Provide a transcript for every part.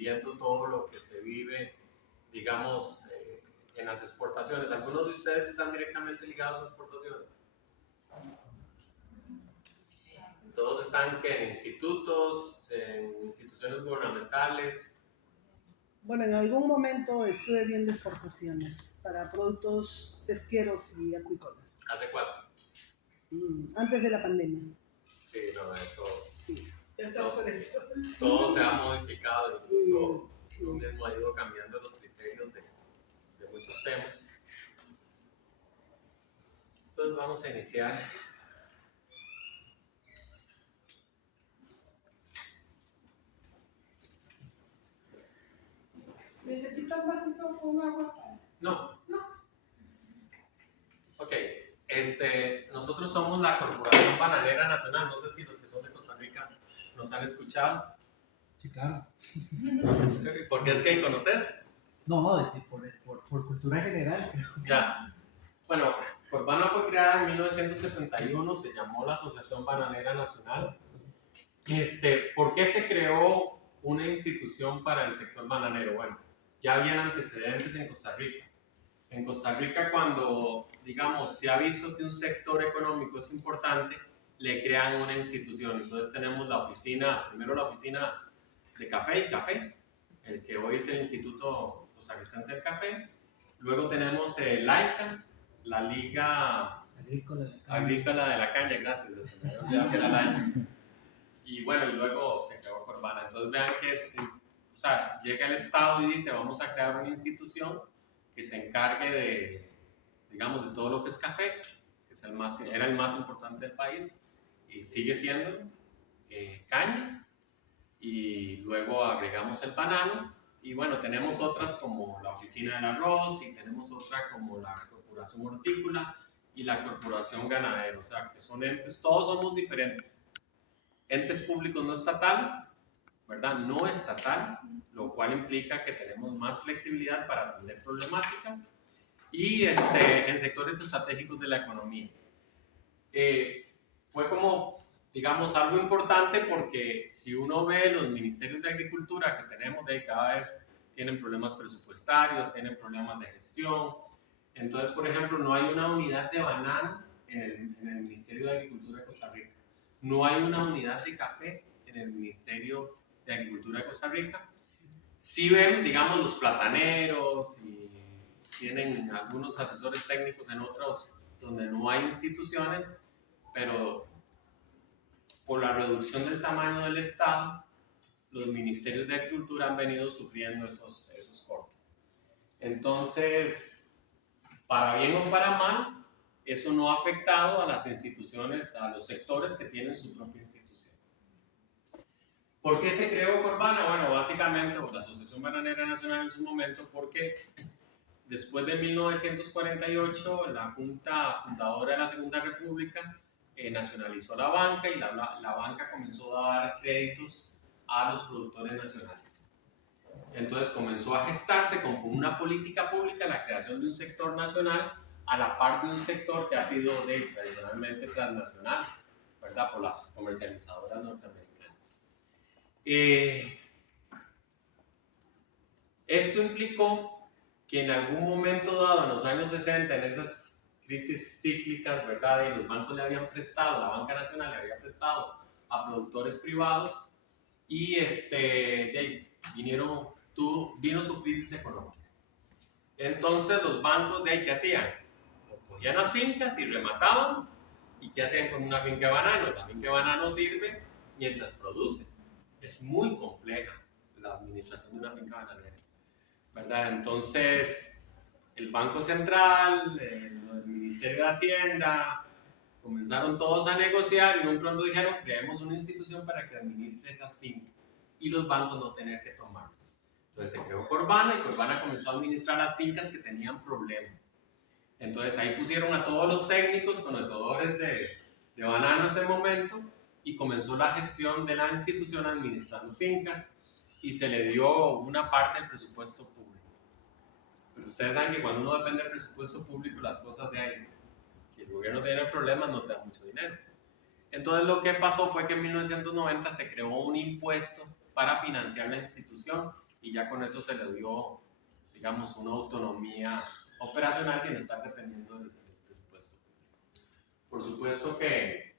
viviendo todo lo que se vive, digamos, en las exportaciones. ¿Algunos de ustedes están directamente ligados a exportaciones? Todos están en institutos, en instituciones gubernamentales. Bueno, en algún momento estuve viendo exportaciones para productos pesqueros y acuícolas. ¿Hace cuánto? Antes de la pandemia. Sí, no, eso. Sí. Ya estamos en eso. Todo se ha modificado, incluso Sí. uno mismo ha ido cambiando los criterios de muchos temas. Entonces vamos a iniciar. ¿Necesitas vasito con agua? No. Ok. Nosotros somos la Corporación Bananera Nacional. No sé si los que son de Costa Rica nos han escuchado. Sí, claro. ¿Por qué es que conoces? No, por cultura general. Ya. Bueno, Corbana fue creada en 1971, se llamó la Asociación Bananera Nacional. ¿Por qué se creó una institución para el sector bananero? Bueno, ya habían antecedentes en Costa Rica. En Costa Rica, cuando, digamos, se ha visto que un sector económico es importante, le crean una institución. Entonces tenemos primero la oficina de café y café, el que hoy es el Instituto Costarricense del Café. Luego tenemos LAICA, la Liga Agrícola de la Caña, gracias, se me había olvidado que era LAICA. Y bueno, y luego se creó Corbana. Entonces vean que llega el Estado y dice, vamos a crear una institución que se encargue de, digamos, de todo lo que es café, que es era el más importante del país, y sigue siendo caña, y luego agregamos el banano, y bueno, tenemos otras como la Oficina del Arroz, y tenemos otra como la Corporación Hortícola, y la Corporación Ganadera, o sea, que son entes, todos somos diferentes. Entes públicos no estatales, ¿verdad? No estatales, lo cual implica que tenemos más flexibilidad para atender problemáticas y en sectores estratégicos de la economía. Fue como, digamos, algo importante porque si uno ve los ministerios de agricultura que tenemos, cada vez tienen problemas presupuestarios, tienen problemas de gestión. Entonces, por ejemplo, no hay una unidad de banano en el Ministerio de Agricultura de Costa Rica. No hay una unidad de café en el Ministerio de Agricultura de Costa Rica. Sí ven, digamos, los plataneros y tienen algunos asesores técnicos en otros donde no hay instituciones, pero por la reducción del tamaño del Estado, los ministerios de Agricultura han venido sufriendo esos cortes. Entonces, para bien o para mal, eso no ha afectado a las instituciones, a los sectores que tienen su propia institución. ¿Por qué se creó Corbana? Bueno, básicamente, o la Asociación Bananera Nacional en su momento, porque después de 1948, la Junta Fundadora de la Segunda República nacionalizó la banca y la banca comenzó a dar créditos a los productores nacionales. Entonces comenzó a gestarse como una política pública la creación de un sector nacional a la par de un sector que ha sido tradicionalmente transnacional, ¿verdad? Por las comercializadoras norteamericanas. Esto implicó que en algún momento dado, en los años 60, en esas crisis cíclicas, ¿verdad? Y los bancos le habían prestado, la banca nacional le había prestado a productores privados y vino su crisis económica. Entonces los bancos ¿qué hacían? Cogían las fincas y remataban. ¿Y qué hacían con una finca de banano? La finca de banano sirve mientras produce. Es muy compleja la administración de una finca bananera, ¿verdad? Entonces, el Banco Central, el Ministerio de Hacienda, comenzaron todos a negociar y de un pronto dijeron, creemos una institución para que administre esas fincas y los bancos no tener que tomarlas. Entonces se creó Corbana y Corbana comenzó a administrar las fincas que tenían problemas. Entonces ahí pusieron a todos los técnicos, conocedores de banano en ese momento y comenzó la gestión de la institución administrando fincas y se le dio una parte del presupuesto público. Pero ustedes saben que cuando uno depende del presupuesto público las cosas de ahí, si el gobierno tiene problemas no te da mucho dinero. Entonces lo que pasó fue que en 1990 se creó un impuesto para financiar la institución y ya con eso se le dio, digamos, una autonomía operacional sin estar dependiendo del presupuesto. Por supuesto que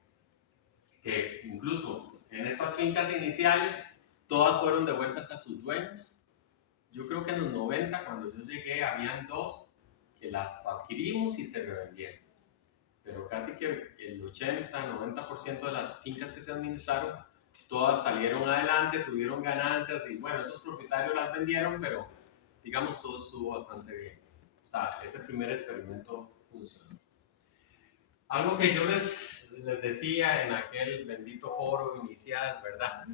incluso en estas fincas iniciales, todas fueron devueltas a sus dueños. Yo creo que en los 90, cuando yo llegué, habían 2 que las adquirimos y se revendieron. Pero casi que el 80-90% de las fincas que se administraron, todas salieron adelante, tuvieron ganancias y bueno, esos propietarios las vendieron, pero digamos todo estuvo bastante bien. O sea, ese primer experimento funcionó. Algo que yo les decía en aquel bendito foro inicial, ¿verdad?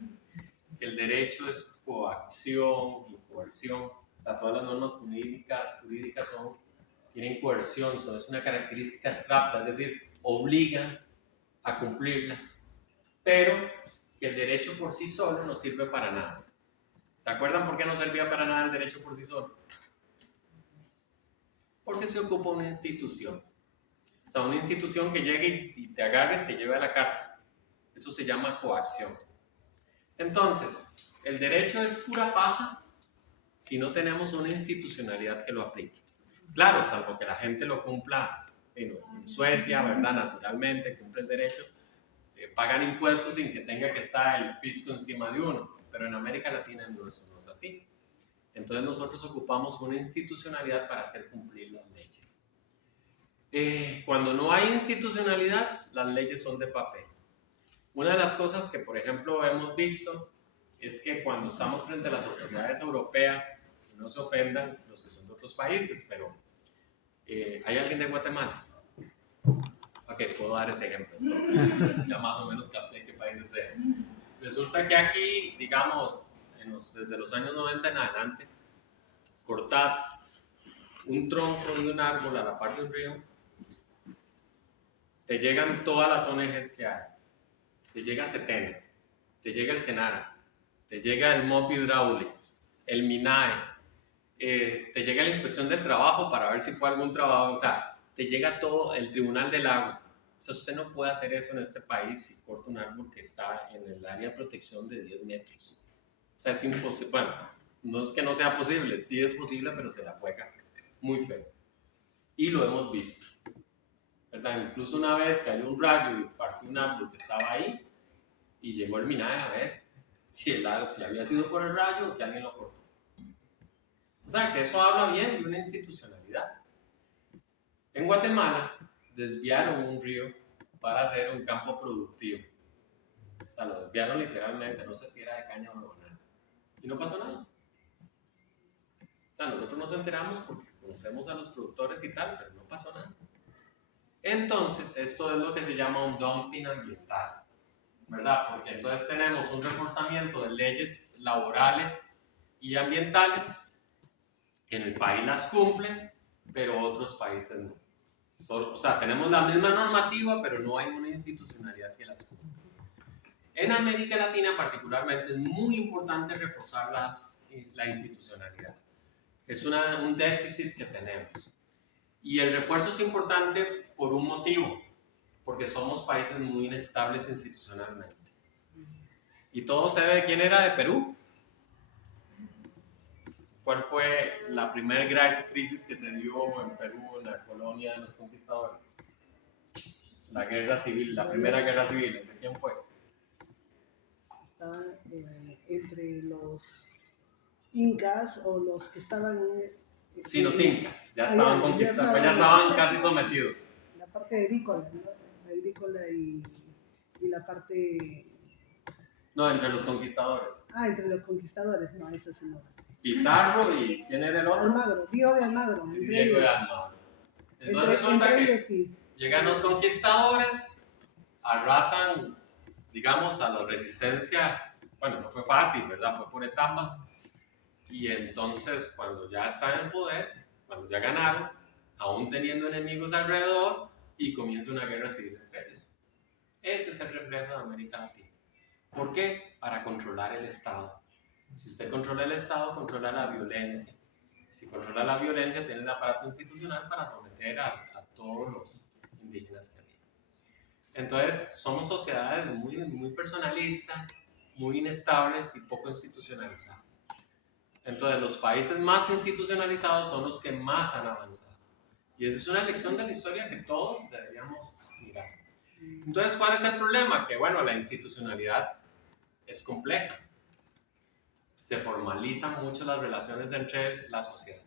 Que el derecho es coacción y coerción. O sea, todas las normas jurídicas tienen coerción, es una característica abstracta, es decir, obligan a cumplirlas. Pero que el derecho por sí solo no sirve para nada. ¿Se acuerdan por qué no servía para nada el derecho por sí solo? Porque se ocupa una institución. O sea, una institución que llegue y te agarre y te lleve a la cárcel. Eso se llama coacción. Entonces, el derecho es pura paja si no tenemos una institucionalidad que lo aplique. Claro, salvo que la gente lo cumpla en Suecia, ¿verdad? Naturalmente, cumple el derecho, pagan impuestos sin que tenga que estar el fisco encima de uno, pero en América Latina no es así. Entonces nosotros ocupamos una institucionalidad para hacer cumplir las leyes. Cuando no hay institucionalidad, las leyes son de papel. Una de las cosas que, por ejemplo, hemos visto es que cuando estamos frente a las autoridades europeas, no se ofendan los que son de otros países, pero ¿hay alguien de Guatemala? Ok, puedo dar ese ejemplo. Entonces, ya más o menos capté qué países eran. Resulta que aquí, digamos, desde los años 90 en adelante, cortás un tronco de un árbol a la par de un río, te llegan todas las ONGs que hay. Te llega CETENA, te llega el SENARA, te llega el MOP Hidráulicos, el MINAE, te llega la Inspección del Trabajo para ver si fue algún trabajo, o sea, te llega todo el Tribunal del Agua. O sea, usted no puede hacer eso en este país si corta un árbol que está en el área de protección de 10 metros. O sea, es imposible. Bueno, no es que no sea posible, sí es posible, pero se la juega muy feo. Y lo hemos visto, ¿verdad? Incluso una vez cayó un rayo y partió un árbol que estaba ahí y llegó el MINAE a ver si había sido por el rayo o que alguien lo cortó. O sea, que eso habla bien de una institucionalidad. En Guatemala desviaron un río para hacer un campo productivo. O sea, lo desviaron literalmente, no sé si era de caña o de banana. Y no pasó nada. O sea, nosotros nos enteramos porque conocemos a los productores y tal, pero no pasó nada. Entonces, esto es lo que se llama un dumping ambiental, ¿verdad? Porque entonces tenemos un reforzamiento de leyes laborales y ambientales. En el país las cumplen, pero otros países no. O sea, tenemos la misma normativa, pero no hay una institucionalidad que las cumpla. En América Latina particularmente es muy importante reforzar la institucionalidad. Es un déficit que tenemos. Y el refuerzo es importante por un motivo, porque somos países muy inestables institucionalmente. Y todo se debe, ¿quién era de Perú? ¿Cuál fue la primera gran crisis que se dio en Perú, en la colonia de los conquistadores? La guerra civil, la primera guerra civil. ¿De quién fue? Estaba entre los incas o los que estaban... Sí, los incas. Ya estaban conquistados, ya estaban casi sometidos. La parte agrícola, ¿no? La agrícola y la parte... No, entre los conquistadores. Ah, entre los conquistadores, no, eso sí no lo sé. Pizarro y ¿quién era el otro? Almagro, Diego de Almagro, entre Diego de ellos. Almagro. Entonces resulta entre que ellos, sí. llegan los conquistadores, arrasan, digamos, a la resistencia. Bueno, no fue fácil, ¿verdad? Fue por etapas. Y entonces, cuando ya están en el poder, cuando ya ganaron, aún teniendo enemigos alrededor, y comienza una guerra civil entre ellos. Ese es el reflejo de América Latina. ¿Por qué? Para controlar el Estado. Si usted controla el Estado, controla la violencia. Si controla la violencia, tiene el aparato institucional para someter a todos los indígenas que viven. Entonces, somos sociedades muy personalistas, muy inestables y poco institucionalizadas. Entonces, los países más institucionalizados son los que más han avanzado. Y esa es una lección de la historia que todos deberíamos mirar. Entonces, ¿cuál es el problema? Que, bueno, la institucionalidad es compleja. Se formalizan mucho las relaciones entre la sociedad,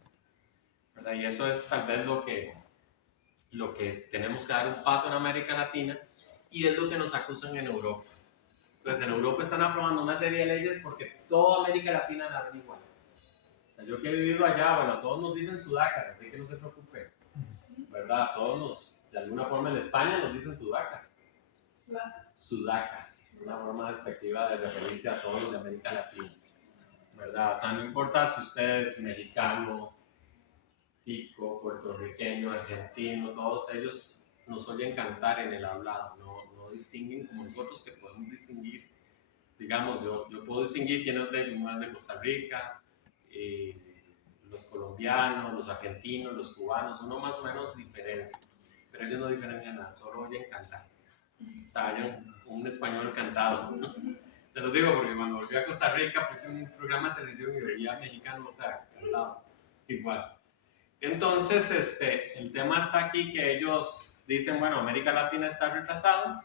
¿verdad? Y eso es tal vez lo que tenemos que dar un paso en América Latina, y es lo que nos acusan en Europa. Entonces, en Europa están aprobando una serie de leyes porque toda América Latina la ven igual. O sea, yo que he vivido allá, bueno, a todos nos dicen sudacas, así que no se preocupe, ¿verdad? A todos de alguna forma en España nos dicen sudacas. Sudacas, es una forma despectiva de referirse a todos los de América Latina, ¿verdad? O sea, no importa si usted es mexicano, tico, puertorriqueño, argentino, todos ellos nos oyen cantar en el hablado, no distinguen como nosotros, que podemos distinguir. Digamos, yo puedo distinguir quién es de Costa Rica, los colombianos, los argentinos, los cubanos, uno más o menos diferencia, pero ellos no diferencian nada, solo oyen cantar. O sea, hay un español cantado, ¿no? Se los digo porque cuando volví a Costa Rica puse un programa de televisión y veía mexicano, o sea, cantado, igual. Entonces, el tema está aquí que ellos dicen, bueno, América Latina está retrasada,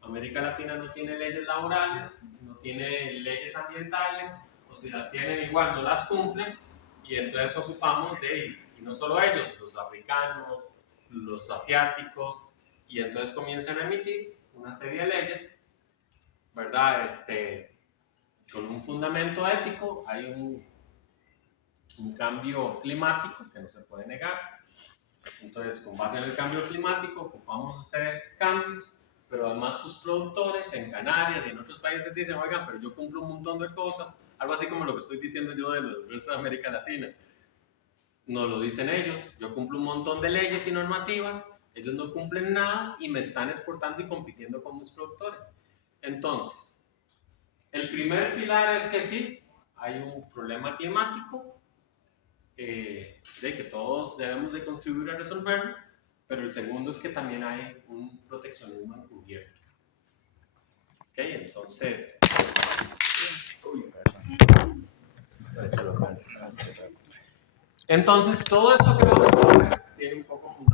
América Latina no tiene leyes laborales, no tiene leyes ambientales, o si las tienen igual no las cumplen, y entonces ocupamos y no solo ellos, los africanos, los asiáticos, y entonces comienzan a emitir una serie de leyes, ¿verdad? Con un fundamento ético, hay un cambio climático que no se puede negar. Entonces, con base en el cambio climático, ocupamos hacer cambios, pero además sus productores en Canarias y en otros países dicen, oigan, pero yo cumplo un montón de cosas, algo así como lo que estoy diciendo yo del resto de América Latina. No lo dicen ellos, yo cumplo un montón de leyes y normativas, ellos no cumplen nada y me están exportando y compitiendo con mis productores. Entonces, el primer pilar es que sí, hay un problema climático, de que todos debemos de contribuir a resolverlo, pero el segundo es que también hay un proteccionismo encubierto. Ok, entonces... Entonces, todo esto que vamos a ver tiene un poco fundamento.